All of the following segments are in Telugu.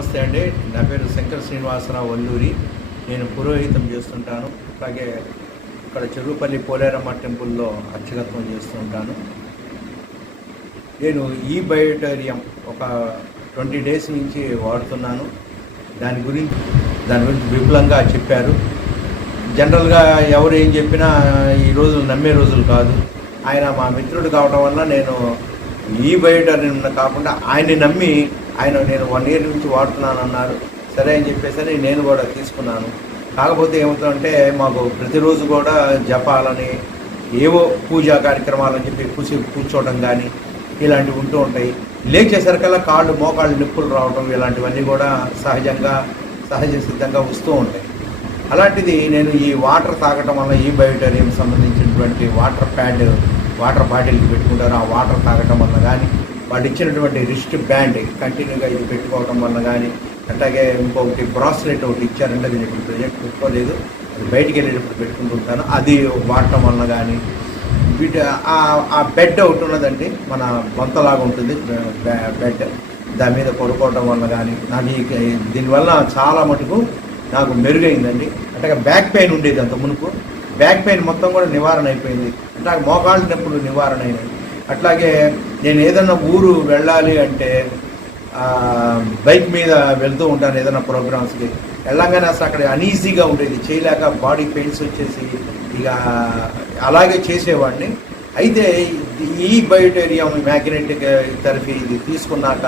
నమస్తే అండి. నా పేరు శంకర్ శ్రీనివాసరావు వల్లూరి. నేను పురోహితం చేస్తుంటాను. అలాగే ఇక్కడ చెరువుపల్లి పోలేరమ్మ టెంపుల్లో అర్చకత్వం చేస్తుంటాను. నేను ఈ బయోటేరియం ఒక 20 డేస్ నుంచి వాడుతున్నాను. దాని గురించి విపులంగా చెప్పారు. జనరల్గా ఎవరు ఏం చెప్పినా ఈ రోజులు నమ్మే రోజులు కాదు. ఆయన మా మిత్రుడు కావడం వల్ల నేను ఈ బయోటేరియం కాకుండా ఆయన్ని నమ్మి నేను 1 ఇయర్ నుంచి వాడుతున్నాను అన్నారు. సరే అని చెప్పేసి నేను కూడా తీసుకున్నాను. కాకపోతే ఏమవుతుందంటే మాకు ప్రతిరోజు కూడా జపాలని ఏవో పూజా కార్యక్రమాలని చెప్పి కూర్చోవడం కానీ ఇలాంటివి ఉంటూ ఉంటాయి. లేచేసరికల్లా మోకాళ్ళు నొప్పులు రావడం ఇలాంటివన్నీ కూడా సహజ సిద్ధంగా వస్తూ ఉంటాయి. అలాంటిది నేను ఈ వాటర్ తాగటం వల్ల ఈ బయోటేరియం సంబంధించినటువంటి వాటర్ బాటిల్కి పెట్టుకుంటారు. ఆ వాటర్ తాగటం వల్ల కానీ వాళ్ళు ఇచ్చినటువంటి రిస్ట్ బ్యాండ్ కంటిన్యూగా ఇది పెట్టుకోవడం వల్ల కానీ, అట్లాగే ఇంకొకటి బ్రాస్లెట్ ఒకటి ఇచ్చారంటే నేను ఇప్పుడు ప్రజెంట్ పెట్టుకోలేదు, అది బయటికి వెళ్ళేటప్పుడు పెట్టుకుంటుంటాను. అది వాడటం వల్ల కానీ ఆ బెడ్ ఒకటి ఉన్నదండి, మన బొంతలాగా ఉంటుంది బెడ్, దాని మీద పడుకోవడం వల్ల కానీ నాకు దీనివల్ల చాలా మటుకు నాకు మెరుగైందండి. అట్లాగే బ్యాక్ పెయిన్ ఉండేది అంత మునుపు, బ్యాక్ పెయిన్ మొత్తం కూడా నివారణ అయిపోయింది. అట్లాగే మోకాళ్ళ నొప్పులు నివారణ అయినాయి. అట్లాగే నేను ఏదన్నా ఊరు వెళ్ళాలి అంటే బైక్ మీద వెళ్తూ ఉంటాను ఏదైనా ప్రోగ్రామ్స్కి. వెళ్ళంగానే అసలు అక్కడ అనీజీగా ఉండేది, చేయలేక బాడీ పెయిన్స్ వచ్చేసి ఇక అలాగే చేసేవాడిని. అయితే ఈ బయోటేరియం మ్యాగ్నెటిక్ థెరపీ ఇది తీసుకున్నాక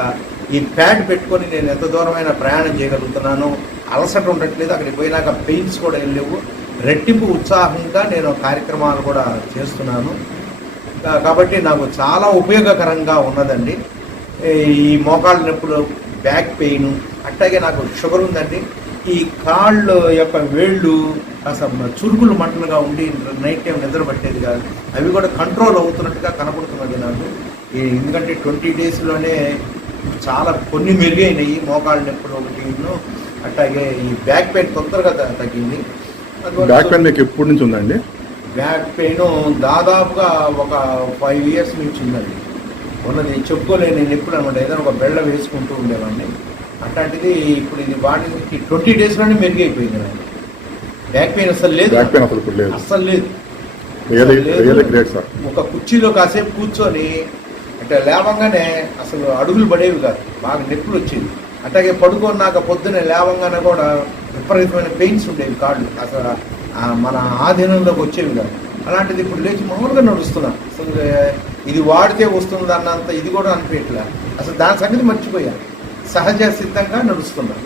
ఈ ప్యాడ్ పెట్టుకొని నేను ఎంత దూరమైన ప్రయాణం చేయగలుగుతున్నాను, అలసట ఉండట్లేదు, అక్కడికి పోయినాక పెయిన్స్ కూడా వెళ్ళలేవు, రెట్టింపు ఉత్సాహంగా నేను కార్యక్రమాలు కూడా చేస్తున్నాను. కాబట్టి నాకు చాలా ఉపయోగకరంగా ఉన్నదండి. ఈ మోకాళ్ళ నొప్పులు, బ్యాక్ పెయిన్, అట్లాగే నాకు షుగర్ ఉందండి. ఈ కాళ్ళ యొక్క వేళ్ళు అసలు చురుకులు మంటలుగా ఉండి నైట్ టైం నిద్ర పట్టేది కాదు, అవి కూడా కంట్రోల్ అవుతున్నట్టుగా కనపడుతున్నది నాకు. ఎందుకంటే 20 డేస్లోనే చాలా కొన్ని మెరుగైనాయి. మోకాళ్ళ నొప్పులు ఒకటి, అట్లాగే ఈ బ్యాక్ పెయిన్ తొందరగా తగ్గింది. బ్యాక్ పెయిన్ మీకు ఎప్పటి నుంచి ఉందండి? బ్యాక్ పెయిన్ దాదాపుగా ఒక 5 ఇయర్స్ నుంచి ఉందండి. ఉన్నది చెప్పుకోలేని నొప్పులు అనమాట. ఏదైనా ఒక బెళ్ళ వేసుకుంటూ ఉండేవాడిని. అట్లాంటిది ఇప్పుడు ఇది వాడి 20 డేస్లోనే మెరుగైపోయింది నాకు. బ్యాక్ పెయిన్ అసలు లేదు, అస్సలు లేదు. ఒక కుర్చీలో కాసేపు కూర్చొని అంటే లేవంగానే అసలు అడుగులు పడేవి కాదు, బాగా నొప్పులు వచ్చేవి. అట్లాగే పడుకున్నాక పొద్దున్నే లేవంగానే కూడా విపరీతమైన పెయిన్స్ ఉండేవి కాళ్ళు, అసలు మన ఆధీనంలోకి వచ్చేవి కాదు. అలాంటిది ఇప్పుడు లేచి మామూలుగా నడుస్తున్నా. అసలు ఇది వాడితే వస్తుంది అన్నంత ఇది కూడా అనిపించట్లే. అసలు దాని సంగతి మర్చిపోయా, సహజ సిద్ధంగా నడుస్తున్నా.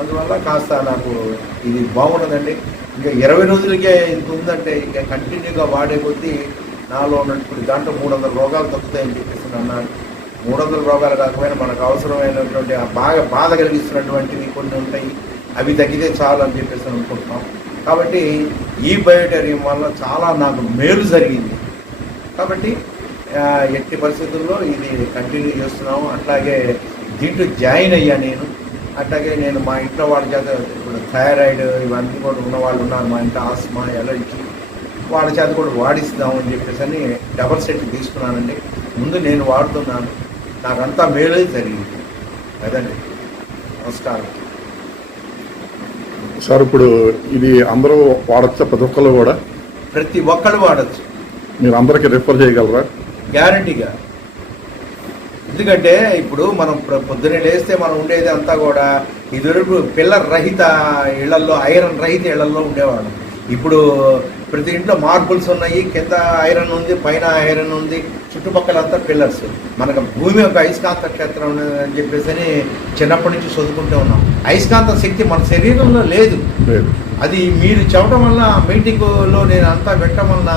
అందువల్ల కాస్త నాకు ఇది బాగున్నదండి. ఇంకా 20 రోజులకే ఇంత ఉందంటే ఇంకా కంటిన్యూగా వాడే కొద్దీ నాలో ఉన్నప్పుడు దాంట్లో 300 రోగాలు తగ్గుతాయని చెప్పేసి అన్నారు. 300 రోగాలు కాకపోయినా మనకు అవసరమైనటువంటి బాగా బాధ కలిగిస్తున్నటువంటివి కొన్ని ఉంటాయి, అవి తగ్గితే చాలు అని చెప్పేసి అనుకుంటున్నాం. కాబట్టి ఈ బయోటేరియం వల్ల చాలా నాకు మేలు జరిగింది. కాబట్టి ఎట్టి పరిస్థితుల్లో ఇది కంటిన్యూ చేస్తున్నాము. అట్లాగే దీంట్లో జాయిన్ అయ్యా నేను. అట్లాగే నేను మా ఇంట్లో వాళ్ళ చేత ఇప్పుడు థైరాయిడ్ ఇవన్నీ కూడా ఉన్న వాళ్ళు ఉన్నారు మా ఇంట్లో, ఆస్మా, ఎలర్జీ, వాళ్ళ చేత కూడా వాడిస్తామని చెప్పేసి డబల్ సెట్ తీసుకున్నానండి. ముందు నేను వాడుతున్నాను, నాకంతా మేలు జరిగింది కదండి. నమస్కారం సార్. ఇప్పుడు ఇది అందరూ వాడచ్చా? ప్రతి ఒక్కళ్ళు వాడచ్చు. మీరు అందరికీ రిఫర్ చేయగలరా? గ్యారంటీగా. ఎందుకంటే ఇప్పుడు మనం పొద్దున్నే లేస్తే మనం ఉండేది అంతా కూడా ఇదివరకు పిల్లర్ రహిత ఇళ్లల్లో, ఐరన్ రహిత ఇళ్లల్లో ఉండేవాడు. ఇప్పుడు ప్రతి ఇంట్లో మార్బుల్స్ ఉన్నాయి, కింద ఐరన్ ఉంది, పైన ఐరన్ ఉంది, చుట్టుపక్కలంతా పిల్లర్స్. మనకు భూమి ఒక అయస్కాంత క్షేత్రం అని చెప్పేసి చిన్నప్పటి నుంచి చదువుకుంటూ ఉన్నాం. అయస్కాంత శక్తి మన శరీరంలో లేదు. అది మీరు చెప్పడం వల్ల మీటింగ్లో నేను అంతా పెట్టడం వల్ల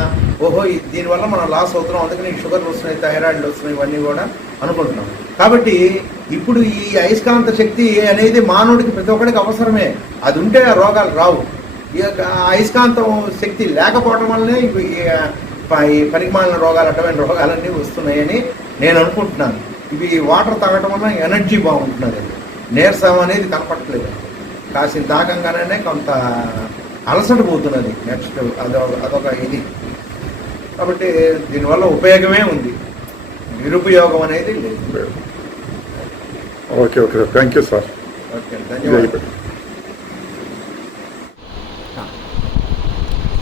ఓహో దీనివల్ల మనం లాస్ అవుతున్నాం, అందుకని షుగర్లు వస్తున్నాయి, థైరాయిడ్లు వస్తున్నాయి, ఇవన్నీ కూడా అనుకుంటున్నాం. కాబట్టి ఇప్పుడు ఈ అయస్కాంత శక్తి అనేది మానవుడికి ప్రతి ఒక్కడికి అవసరమే. అది ఉంటే ఆ రోగాలు రావు. ఈ అయస్కాంతం శక్తి లేకపోవడం వల్లనే ఈ పనికిమాలిన రోగాలు, అడ్డమైన రోగాలన్నీ వస్తున్నాయని నేను అనుకుంటున్నాను. ఇవి వాటర్ తాగటం వల్ల ఎనర్జీ బాగుంటున్నది, నీరసం అనేది కనపడట్లేదు. కాసిన తాగంగానే కొంత అలసట పోతున్నది. నెక్స్ట్ అదొక ఇది. కాబట్టి దీనివల్ల ఉపయోగమే ఉంది, నిరుపయోగం అనేది లేదు. Okay okay sir, thank you sir. Okay, ఇది ధన్యవాదాలు. అయిపోయింది.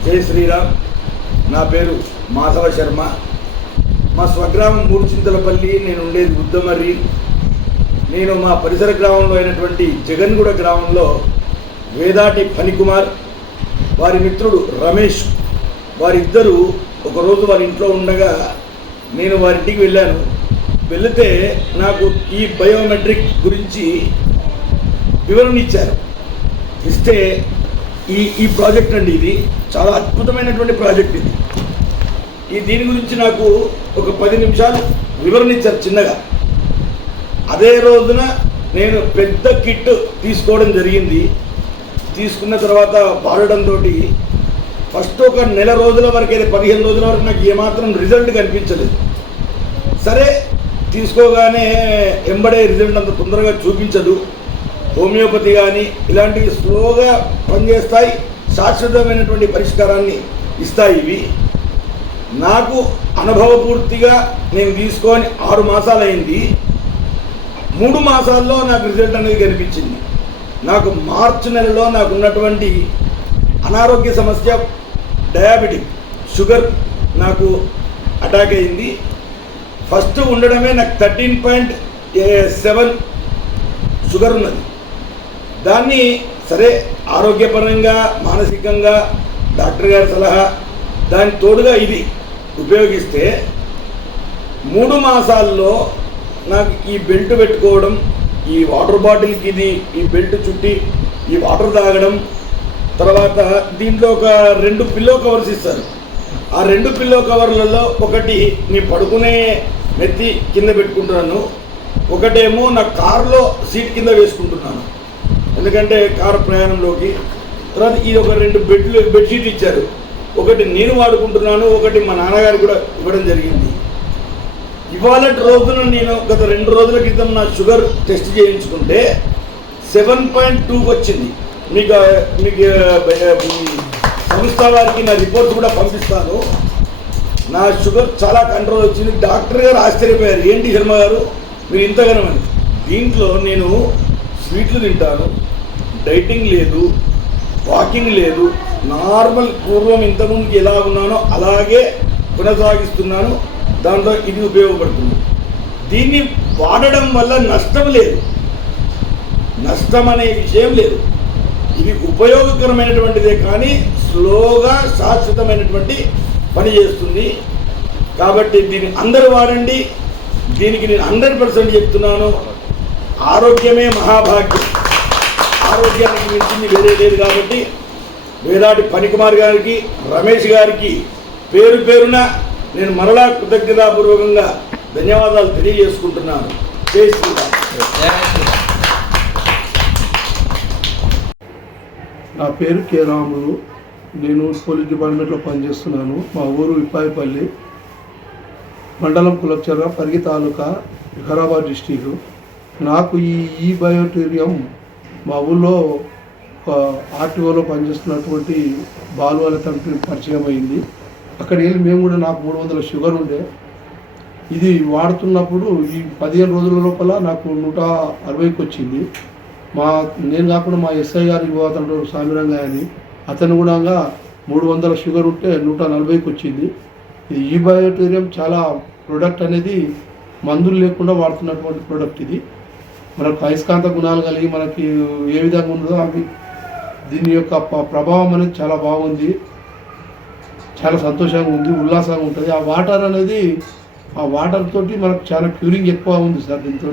జై శ్రీరామ్. నా పేరు మాధవ శర్మ. మా స్వగ్రామం మూడుచింతలపల్లి. నేను ఉండేది ఉద్దమర్రి. నేను మా పరిసర గ్రామంలో అయినటువంటి జగన్గూడ గ్రామంలో వేదాటి ఫణికుమార్, వారి మిత్రుడు రమేష్, వారిద్దరూ ఒకరోజు వారి ఇంట్లో ఉండగా నేను వారింటికి వెళ్ళాను. వెళితే నాకు ఈ బయోమెట్రిక్ గురించి వివరణ ఇచ్చారు. ఇస్తే ఈ ప్రాజెక్ట్ అండి, ఇది చాలా అద్భుతమైనటువంటి ప్రాజెక్ట్. దీని గురించి నాకు ఒక 10 నిమిషాలు వివరణ ఇచ్చారు చిన్నగా. అదే రోజున నేను పెద్ద కిట్ తీసుకోవడం జరిగింది. తీసుకున్న తర్వాత వాడడంతో ఫస్ట్ ఒక నెల రోజుల వరకు, 15 రోజుల వరకు నాకు ఏమాత్రం రిజల్ట్ కనిపించలేదు. సరే, తీసుకోగానే ఎంబడే రిజల్ట్ అంత తొందరగా చూపించదు. హోమియోపతి కానీ ఇలాంటివి స్లోగా పనిచేస్తాయి, శాశ్వతమైనటువంటి పరిష్కారాన్ని ఇస్తాయి ఇవి. నాకు అనుభవపూర్తిగా నేను తీసుకొని 6 మాసాలు అయింది. 3 మాసాల్లో నాకు రిజల్ట్ అనేది కనిపించింది. నాకు మార్చి నెలలో నాకు ఉన్నటువంటి అనారోగ్య సమస్య డయాబెటిక్, షుగర్ నాకు అటాక్ అయింది. ఫస్ట్ ఉండడమే నాకు 13.7 షుగర్ ఉన్నది. దాన్ని సరే ఆరోగ్యపరంగా, మానసికంగా డాక్టర్ గారి సలహా, దాని తోడుగా ఇది ఉపయోగిస్తే 3 మాసాల్లో నాకు ఈ బెల్ట్ పెట్టుకోవడం, ఈ వాటర్ బాటిల్కి ఈ బెల్ట్ చుట్టి ఈ వాటర్ తాగడం, తర్వాత దీంట్లో ఒక 2 పిల్లో కవర్స్ ఇస్తారు. ఆ 2 పిల్లో కవర్లలో ఒకటి నీ పడుకునే నెత్తి కింద పెట్టుకుంటున్నాను, ఒకటేమో నా కారులో సీట్ కింద వేసుకుంటున్నాను, ఎందుకంటే కారు ప్రయాణంలోకి. తర్వాత ఇది ఒక 2 బెడ్షీట్ ఇచ్చారు. ఒకటి నేను వాడుకుంటున్నాను, ఒకటి మా నాన్నగారికి కూడా ఇవ్వడం జరిగింది. ఇవాళ రోజున నేను గత 2 రోజుల క్రితం నా షుగర్ టెస్ట్ చేయించుకుంటే 7.2 వచ్చింది. మీకు సంస్థ వారికి నా రిపోర్ట్స్ కూడా పంపిస్తాను. నా షుగర్ చాలా కంట్రోల్ వచ్చింది. డాక్టర్ గారు ఆశ్చర్యపోయారు, ఏంటి శర్మ గారు మీరు ఇంతగానమని. దీంట్లో నేను స్వీట్లు తింటాను, డైటింగ్ లేదు, వాకింగ్ లేదు, నార్మల్ పూర్వం ఇంతకుముందుకి ఎలా ఉన్నానో అలాగే కొనసాగిస్తున్నాను. దాంట్లో ఇది ఉపయోగపడుతుంది. దీన్ని వాడడం వల్ల నష్టం లేదు, నష్టం అనే విషయం లేదు. ఇది ఉపయోగకరమైనటువంటిదే, కానీ స్లోగా శాశ్వతమైనటువంటి పని చేస్తుంది. కాబట్టి దీన్ని అందరూ వాడండి. దీనికి నేను 100% చెప్తున్నాను. ఆరోగ్యమే మహాభాగ్యం. ఆరోగ్యానికి మించింది వేరే లేదు. కాబట్టి వేదాటి ఫణికుమార్ గారికి, రమేష్ గారికి పేరు పేరున నేను మరలా కృతజ్ఞతాపూర్వకంగా ధన్యవాదాలు తెలియజేసుకుంటున్నాను. జై శ్రీరామ్. నా పేరు కె రాములు. నేను పోలీస్ డిపార్ట్మెంట్లో పనిచేస్తున్నాను. మా ఊరు ఇప్పాయిపల్లి, మండలం కులచర్ర, పరిగి తాలూకా, వికారాబాద్ డిస్టిక్. నాకు ఈ బయోటేరియం మా ఊళ్ళో ఒక ఆర్టీఓలో పనిచేస్తున్నటువంటి బాలు అనే తండ్రి పరిచయం అయింది. అక్కడికి వెళ్ళి మేము కూడా, నాకు 300 షుగర్ ఉండే. ఇది వాడుతున్నప్పుడు ఈ 15 రోజుల లోపల నాకు 160కి వచ్చింది. నేను కాకుండా మా ఎస్ఐ గారు అతను సామిరంగా అని, అతను కూడా 300 షుగర్ ఉంటే 140కి వచ్చింది. ఇది ఈ బయోటేరియం చాలా ప్రోడక్ట్ అనేది మందులు లేకుండా వాడుతున్నటువంటి ప్రోడక్ట్. ఇది మనకు అయస్కాంత గుణాలు కలిగి మనకి ఏ విధంగా ఉందో అవి, దీని యొక్క ప్రభావం అనేది చాలా బాగుంది. చాలా సంతోషంగా ఉంది, ఉల్లాసంగా ఉంటుంది. ఆ వాటర్ అనేది, ఆ వాటర్ తోటి మనకు చాలా క్యూరింగ్ ఎక్కువ ఉంది సార్. దీంతో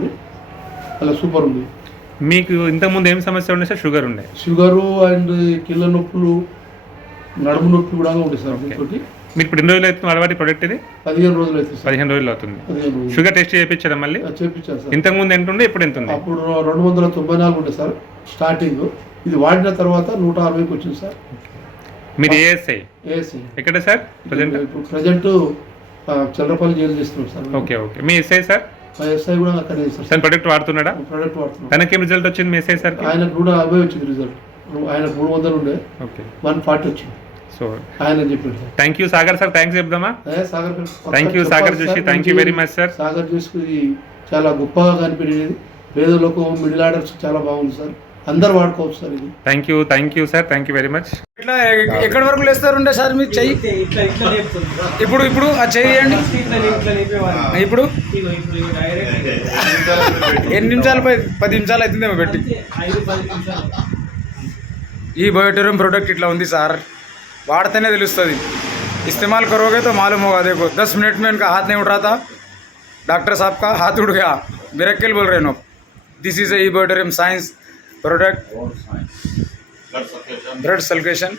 అలా సూపర్ ఉంది. మీకు ఇంతకుముందు ఏం సమస్య ఉండే సార్? షుగర్ ఉండే? షుగరు అండ్ కీళ్ళ నొప్పులు, నడుము నొప్పి కూడా ఉంది సార్. దీంతో మీరు ఇప్పుడు ఎన్ని రోజులు అవుతుంది అలవాటు ప్రోడక్ట్? ఇది 15 రోజులు అవుతుంది సార్. 15 రోజులు అవుతుంది. 15 రోజులు. షుగర్ టెస్ట్ చేయించారా మళ్ళీ? చేయించాను సార్. ఇంతకుముందు ఎంత ఉండే, ఇప్పుడు ఎంత ఉంది? అప్పుడు 294 ఉండే సార్ స్టార్టింగ్. ఇది వాడిన తర్వాత 160కి వచ్చింది సార్. మీరు ఏఎస్ఐ ఎక్కడ సార్? ప్రజెంట్ చంద్రపల్లి జైలు చేస్తున్నాం సార్. Okay okay. మీ ఎస్ఐ సార్? మా ఎస్ఐ కూడా అక్కడే సార్. తన ప్రొడక్ట్ వాడుతున్నాడా? ప్రొడక్ట్ వాడుతున్నాం. తనకేం రిజల్ట్ వచ్చింది మీ ఎస్ఐ సార్? ఆయనకు 150 వచ్చింది రిజల్ట్. ఆయనకు 300 ఉండే, ఓకే, 140 వచ్చింది. సో ఆయన చెప్పాడు sir. Thank you Sagar sir. Thanks చెప్దామా? Sagar, thank you Sagar Joshi. Thank you very much sir. Sagar జోషికి చాలా గొప్పగా కనిపించేది. పేదలకు మిడిల్ ఆర్డర్స్ చాలా బాగుంది సార్. అందరు వాడుకోవచ్చు సార్ ఇది. Thank you sir, thank you very much. ఇట్లా ఎక్కడి వరకు లేస్తారుండే సార్ మీరు చెయ్యి? ఇప్పుడు ఆ చెయ్యండి. ఇప్పుడు ఎన్ని నిమిషాలు? 10 నిమిషాలు అవుతుందేమో పెట్టి. ఈ బయోటోరియం प्रोडक्ट इट्ला ఉంది సార్, వాడితేనే తెలుస్తుంది. इस्तेमाल करोगे तो मालूम होगा. देखो 10 मिनट में इनका हाथ नहीं उठ रहा था, डॉक्टर साहब का हाथ उठ गया. मिरेकल बोल रहे नो. This is a biotorium science product. Blood circulation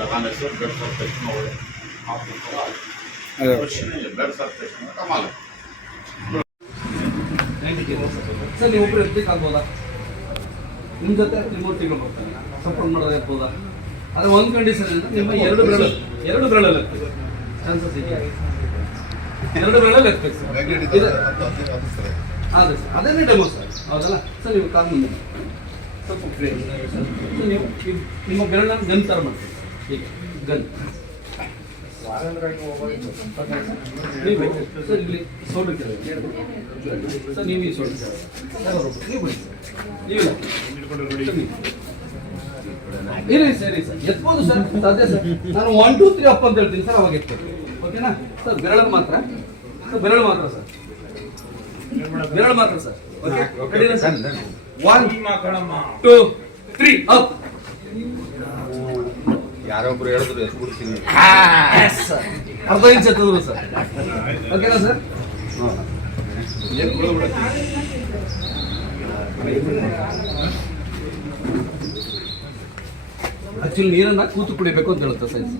लगाने से ब्लड सर्कुलेशन हो ब्लड सर्कुलेशन कमाल है. ಸರ್ ನೀವು ಒಬ್ಬರು ಎತ್ತಕ್ಕಾಗ್ಬೋದಾ? ನಿಮ್ಮ ಜೊತೆ ರಿಮೋಟ್ ತಗೊಂಡ್ಬರ್ತಾನೆ ಸಪೋರ್ಟ್ ಮಾಡೋದಾಗ್ಬೋದಾ? ಆದರೆ ಒಂದು ಕಂಡೀಷನ್ ಅಂದರೆ ನಿಮ್ಮ ಎರಡು ಬೆರಳಲ್ಲಿ ಎತ್ತಬೇಕು. ಚಾನ್ಸಸ್ ಇದೆಯಾ? 2 ಬೆರಳಲ್ಲಿ ಎತ್ತಬೇಕು ಸರ್. ಅದೇ ಸರ್, ಅದೇನೇ ಡೆಮೋ ಸರ್, ಹೌದಲ್ಲ ಸರ್? ನೀವು ಕಾಲ್ ಮುಂದೆ ಸ್ವಲ್ಪ ಫ್ರೀ ಸರ್. ನೀವು ನಿಮ್ಮ ಬೆರಳನ್ನು ಗನ್ ಥರ ಮಾಡ್ತೀವಿ ಈಗ ಗನ್ ಸರ್. ಇಲ್ಲಿ ಸೋಡು ಸರ್, ನೀವು ಈ ಸೋಡು ನೀವು ಬನ್ನಿ ಸರ್. ಇಲ್ಲ ಸರಿ ಸರ್, ಎತ್ಬೋದು ಸರ್, ಸಾಧ್ಯ ಸರ್. ನಾನು 1 2 3 ಅಪ್ ಅಂತ ಹೇಳ್ತೀನಿ ಸರ್, ಅವಾಗ ಎತ್ಬೋದು. ಓಕೆನಾ ಸರ್? ಬೆರಳು ಮಾತ್ರ ಸರ್, ಬೆರಳು ಮಾತ್ರ ಸರ್, ಬೆರಳು ಮಾತ್ರ ಸರ್. ಓಕೆ ರೆಡಿನಾ ಸರ್? 1 2 3 ಅಪ್. ಯಾರೊಬ್ರು ಹೇಳಿದ್ರು ಎಷ್ಟು ಬಿಡ್ತೀನಿ ಸರ್ ಅರ್ಧ ಇಂಚ್ ಎತ್ತಿದ್ರು ಸರ್. ಓಕೆನಾ ಸರ್? ಆಕ್ಚುಲಿ ನೀರನ್ನ ಕೂತು ಕುಡಿಬೇಕು ಅಂತ ಹೇಳುತ್ತೆ ಸೈನ್ಸ್.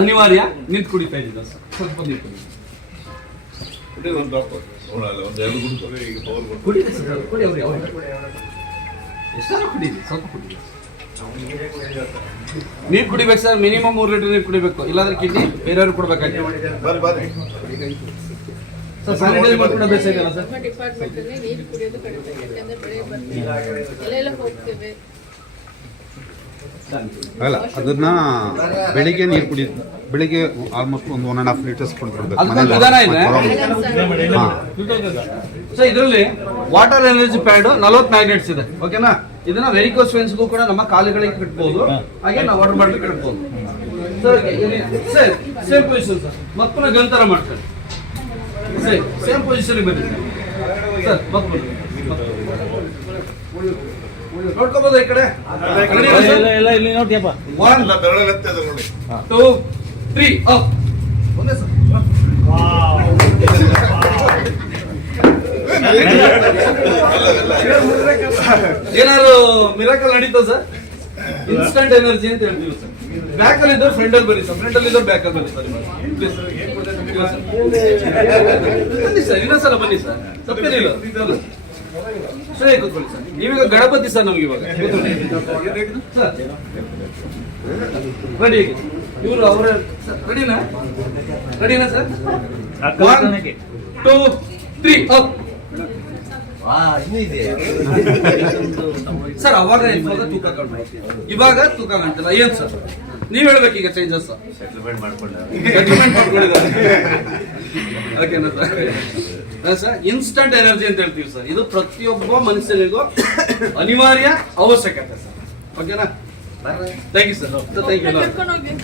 ಅನಿವಾರ್ಯ ನಿಂತು ಕುಡಿತಾ ಇದ್ದ ಸರ್, ಸ್ವಲ್ಪ ನೀರು ಕುಡಿದೆ ಸರ್. ಕುಡಿ ಅವ್ರು ಯಾವ ಎಷ್ಟಾದ್ರೂ ಕುಡೀರಿ, ಸ್ವಲ್ಪ ಕುಡೀರಿ. ನೀರು ಕುಡಿಬೇಕು ಸರ್, ಮಿನಿಮಮ್ 3 ಲೀಟರ್ ನೀರು ಕುಡಿಬೇಕು, ಇಲ್ಲಾಂದ್ರೆ ಕಿಡ್ನಿ ಬೇರೆಯವ್ರು ಕೊಡ್ಬೇಕಾಗ್ತದೆ ಸರ್. ಸ್ಯಾನಿಟೈಸ್ ಮಾಡ್ಕೊಂಡು ಅಭ್ಯಾಸ ಇದೆಯಲ್ಲ ಸರ್? ಡಿಪಾರ್ಟ್ಮೆಂಟ್ ಅಲ್ಲಿ ನೀರು ಕುಡಿಯೋದು ಕಡಿಮೆ, ಯಾಕಂದ್ರೆ ಬೆಳೆ ಬರ್ತೀವಿ ಎಲ್ಲೆಲ್ಲ ಹೋಗ್ತೇವೆ. ಅಲ್ಲ ಅದನ್ನ ಬೆಳಿಗ್ಗೆ ನೀರು ಕುಡಿ, ಬೆಳಿಗ್ಗೆ ಆಲ್ಮೋಸ್ಟ್ 1.5 ಲೀಟರ್ಸ್ ಕುಡಿದ್ಬಿಡ್ಬೇಕು. ಅದಕ್ಕೊಂದು ವಿಧಾನ ಇದೆ ಸರ್. ಇದರಲ್ಲಿ ವಾಟರ್ ಎನರ್ಜಿ ಪ್ಯಾಡ್ 40 ಮ್ಯಾಗ್ನೆಟ್ಸ್ ಇದೆ. ಓಕೆನಾ? ಇದನ್ನ ವೆರಿಕೋಸ್ ವೆನ್ಸ್ಗೂ ಕೂಡ ನಮ್ಮ ಕಾಲುಗಳಿಗೆ ಕಟ್ಬೋದು, ಹಾಗೆ ನಾವು ವಾಟರ್ ಬಾಟಲ್ ಕಟ್ಬೋದು sir. Sir same position sir, ಮತ್ತೆ ಗಂತರ ಮಾಡ್ತಾರೆ. ಸೇಮ್ ಪೊಸಿಷನ್ ಬನ್ನಿ ಸರ್. ಮತ್ತೆ ನೋಡ್ಕೋಬಹುದು ಈ ಕಡೆ. 1 2 3 ಅಪ್. ಒಂದೇ ಸರ್. ಏನಾದ್ರು ಮಿರಾಕಲ್ ನಡೀತಾ ಸರ್? ಇನ್ಸ್ಟಂಟ್ ಎನರ್ಜಿ ಅಂತ ಹೇಳ್ತೀವಿ ಸರ್. ಬ್ಯಾಕ್ ಅಲ್ಲಿ ಇದ್ದವ್ರು ಫ್ರಂಟ್ ಅಲ್ಲಿ ಬನ್ನಿ ಸರ್, ಫ್ರಂಟ್ ಅಲ್ಲಿ ಇದ್ದವ್ರು ಬ್ಯಾಕ್ ಅಲ್ಲಿ ಬನ್ನಿ ಸರ್. ಬನ್ನಿ ಸರ್, ಇನ್ನೊಂದ್ಸಲ ಬನ್ನಿ ಸರ್, ತಪ್ಪೇನಿಲ್ಲ ಸರಿ. ಕೂತ್ಕೊಳ್ಳಿ ಸರ್. ನೀವೀಗ ಗಣಪತಿ ಸರ್ ನಮ್ಗೆ ಇವಾಗ ಸರ್. ರೆಡಿ ಇವರು ಅವರ ರೆಡಿನಾ? ರೆಡಿನಾ ಸರ್? 1 2 3 ಅಪ್. ಸರ್ ಅವಾಗ ತೂಕ ಕಾಣ್ಬೋದು, ಇವಾಗ ತೂಕ ಕಾಣ್ತಿಲ್ಲ. ಏನ್ ಸರ್ ನೀವ್ ಹೇಳ್ಬೇಕು ಈಗ ಚೇಂಜಸ್? ಸೆಟ್ಲ್ಮೆಂಟ್ ಮಾಡ್ಕೊಂಡಿದ್ದಾರೆ. ಓಕೆನಾ ಸರ್? ಸರ್ ಇನ್ಸ್ಟಂಟ್ ಎನರ್ಜಿ ಅಂತ ಹೇಳ್ತೀವಿ ಸರ್. ಇದು ಪ್ರತಿಯೊಬ್ಬ ಮನುಷ್ಯನಿಗೂ ಅನಿವಾರ್ಯ ಅವಶ್ಯಕತೆ ಸರ್. ಓಕೆನಾ? Thank you sir. Thank you.